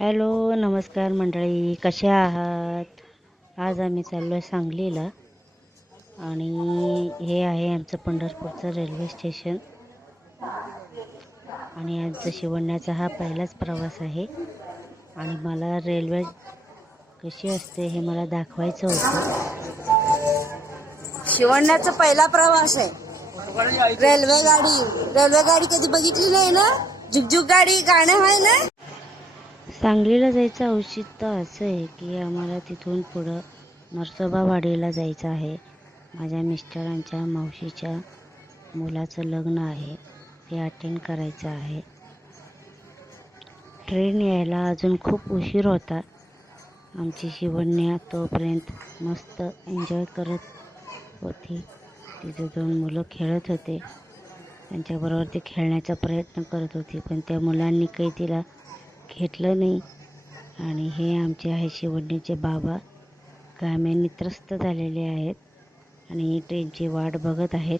Hello, नमस्कार मंडळी, कशा आहात? आज आम्ही चाललो आहे सांगलीला आणि हे आहे आमचं पंढरपूरचं रेल्वे स्टेशन. आणि आज शिवण्याचा हा पहिलाच प्रवास आहे आणि मला रेल्वे कशी असते हे मला दाखवायचं होतं. शिवण्याचा पहिला प्रवास आहे. रेल्वे गाडी कधी बघितली नाही ना. झुकझुक गाडी गाणं आहे ना. सांगलीला जायचं औचित्य असं आहे की आम्हाला तिथून पुढं नरसोबावाडीला जायचं आहे. माझ्या मिस्टरांच्या मावशीच्या मुलाचं लग्न आहे, ते अटेंड करायचं आहे. ट्रेन यायला अजून खूप उशीर होता. आमची शिवण्या तोपर्यंत मस्त एन्जॉय करत होती. तिचे 2 मुलं खेळत होते, त्यांच्याबरोबर ती खेळण्याचा प्रयत्न करत होती, पण त्या मुलांनी काही तिला घेतलं नाही. आणि हे आमचे आहे शिवण्याचे बाबा, घाम्याने त्रस्त झालेले आहेत आणि ट्रेनची वाट बघत आहेत.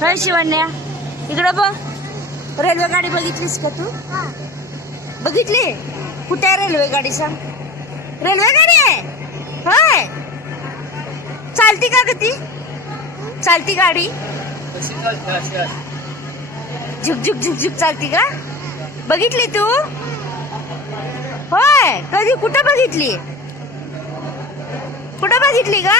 काय शिवण्या, इकडं बघ. रेल्वे गाडी बघितलीस का तू? बघितली? कुठे आहे रेल्वे गाडी? सांग. रेल्वे गाडी आहे होय. चालती का ग ती? चालती गाडी? झुकझुक झुकझुक चालती का? बघितली तू? होय. कधी? कुठं बघितली? कुठं बघितली का?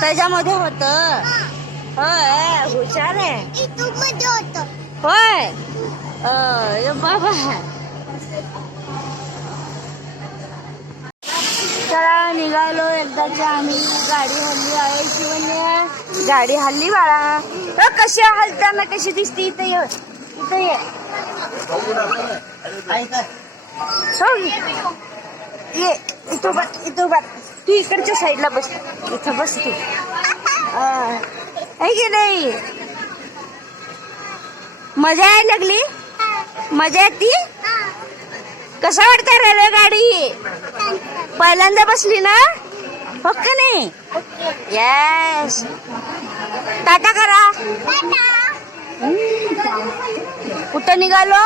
त्याच्यामध्ये होत. होय, हुशार आहे. होय. बाबा, चला निघालो एकदाची आम्ही. गाडी हल्ली आहे शिवण्या, गाडी हल्ली बाळा. कशी हलताना कशी दिसते? इथं ये, इथं ये. ये इथं बस, इथं बस. तू इकडच्या साईडला बस, इथं बस तू. आहे की नाही? मजा यायला लागली? मजा येते? कसं वाटतं रेल्वे गाडी? पहिल्यांदा बसली ना? हो का नाही? येस. टाटा करा. कुठं निघालो?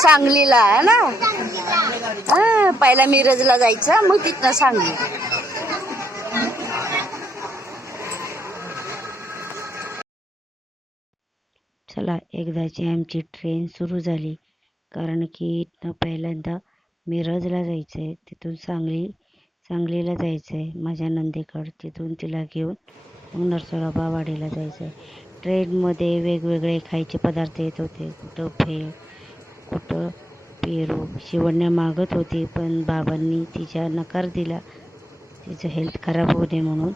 सांगलीला आहे ना. पहिला मिरजला जायचं, मग तिथनं सांगली. चला, एकदाची आमची ट्रेन सुरू झाली, कारण की इथनं पहिल्यांदा मिरजला जायचं आहे, तिथून सांगलीला जायचं आहे माझ्या नंदेकडं. तिथून तिला घेऊन मग नरसोबावाडीला जायचं आहे. ट्रेनमध्ये वेगवेगळे खायचे पदार्थ येत होते, कुठं भेळ, कुठं पेरू. शिवण्या मागत होती, पण बाबांनी तिच्या नकार दिला, तिचं हेल्थ खराब होऊ नये म्हणून.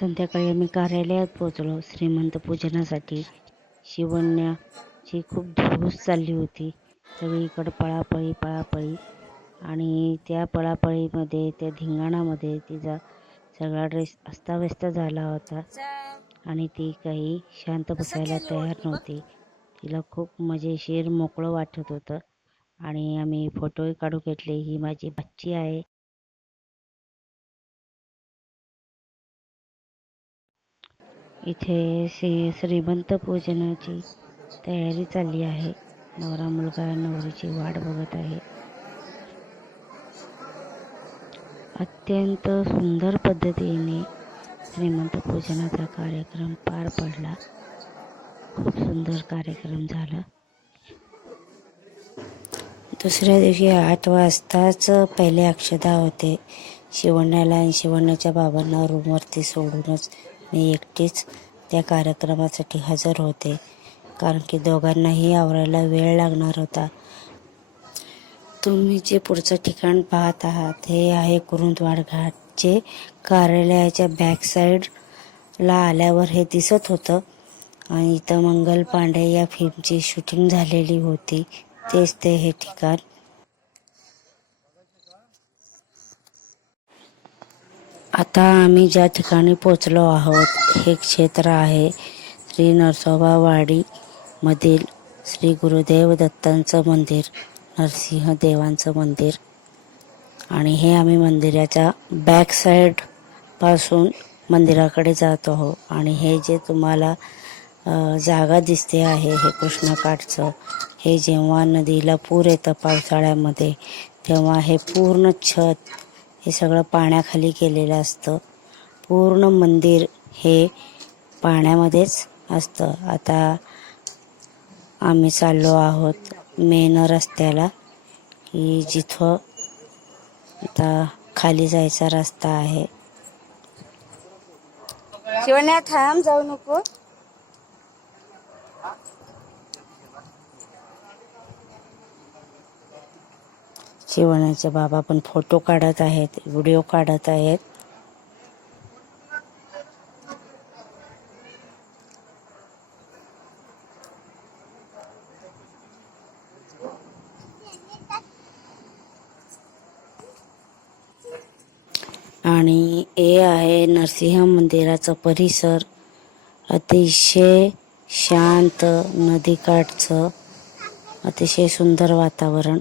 संध्याकाळी आम्ही कार्यालयात पोचलो श्रीमंत पूजनासाठी. शिवण्याची खूप धुळूस चालली होती, सगळीकडं पळापळी. आणि त्या पळापळीमध्ये, त्या धिंगाणामध्ये तिचा सगळा ड्रेस अस्ताव्यस्त झाला होता आणि ती काही शांत बसायला तयार नव्हती. तिला खूप मजेशीर मोकळं वाटत होतं आणि आम्ही फोटोही काढू घेतले. ही माझी बच्ची आहे. इथे श्रीमंत पूजनाची तयारी चालली आहे. नवरा मुलगा नवरीची वाट बघत आहे. अत्यंत सुंदर पद्धतीने श्रीमंत पूजनाचा कार्यक्रम पार पडला. खूप सुंदर कार्यक्रम झाला. दुसऱ्या दिवशी 8 वाजताच पहिले अक्षता होते. शिवण्याला आणि शिवण्याच्या बाबांना रूमवरती सोडूनच मी एकटीच त्या कार्यक्रमासाठी हजर होते, कारण की दोघांनाही आवरायला वेळ लागणार होता. तुम्ही जे पुढचं ठिकाण पाहत आहात हे आहे कुरुंदवाड घाट, जे कार्यालयाच्या बॅक साईडला आल्यावर हे दिसत होतं. आणि इथं मंगल पांडे या फिल्मची शूटिंग झालेली होती, तेच ते हे ठिकाण. आता आम्ही ज्या ठिकाणी पोचलो आहोत हे क्षेत्र आहे श्री नरसोबावाडी मधील श्री गुरुदेव दत्तांचं मंदिर, नरसिंह देवांचं मंदिर. आणि हे आम्ही मंदिराच्या बॅक साईड पासून मंदिराकडे जात आहोत. आणि हे जे तुम्हाला जागा दिसते आहे हे कृष्णाकाठचं, हे जेव्हा नदीला पूर येतं पावसाळ्यामध्ये तेव्हा हे पूर्ण छत हे सगळं पाण्याखाली केलेलं असतं. पूर्ण मंदिर हे पाण्यामध्येच असतं. आता आम्ही चाललो आहोत मेन रस्त्याला, की जिथं आता खाली जायचा रस्ता आहे. शिवण्या थांब, जाऊ नको. शिवण्याचे बाबा पण फोटो काढत आहेत, व्हिडिओ काढत आहेत. आणि हे आहे नरसिंह मंदिराचं परिसर. अतिशय शांत, नदीकाठचं अतिशय सुंदर वातावरण.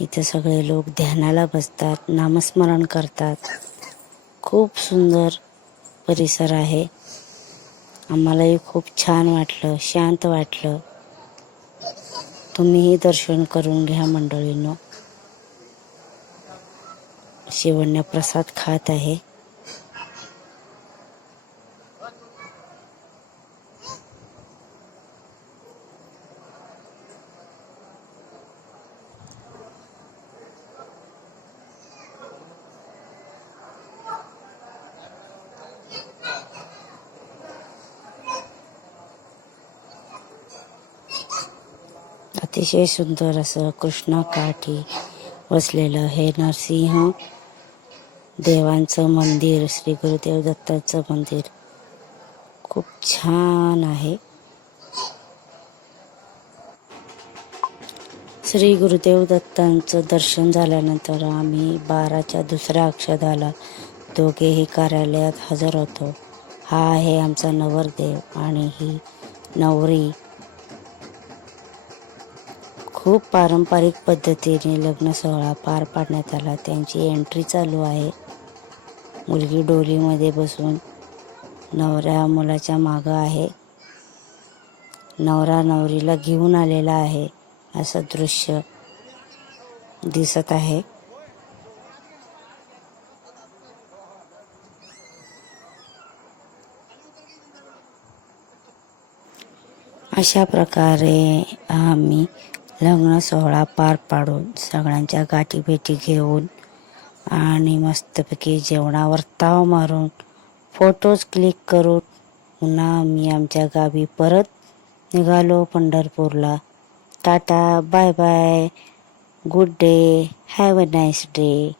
इथे सगळे लोक ध्यानाला बसतात, नामस्मरण करतात. खूप सुंदर परिसर आहे. आम्हालाही खूप छान वाटलं, शांत वाटलं. तुम्हीही दर्शन करून घ्या मंडळींनो. शिवण्य प्रसाद खात आहे. अतिशय सुंदर असं कृष्णाकाठी वसलेलं हे नरसिंह देवांचं मंदिर, श्री गुरुदेव दत्ताचं मंदिर खूप छान आहे. श्री गुरुदेव दत्तांचं दर्शन झाल्यानंतर आम्ही 12च्या दुसऱ्या अक्षदाला दोघेही कार्यालयात हजर होतो. हा आहे आमचा नवरदेव आणि ही नवरी. खूप पारंपरिक पद्धतीने लग्न सोहळा पार पाडण्यात आला. त्यांची एंट्री चालू आहे. मुलगी डोलीमध्ये बसून नवऱ्या मुलाच्या मागं आहे. नवरा नवरीला घेऊन आलेला आहे असं दृश्य दिसत आहे. अशा प्रकारे आम्ही लग्न सोहळा पार पाडून सगळ्यांच्या गाठीभेटी घेऊन आणि मस्तपैकी जेवणावर ताव मारून फोटोज क्लिक करून पुन्हा आम्ही आमच्या गावी परत निघालो पंढरपूरला. Tata, bye bye, good day, have a nice day.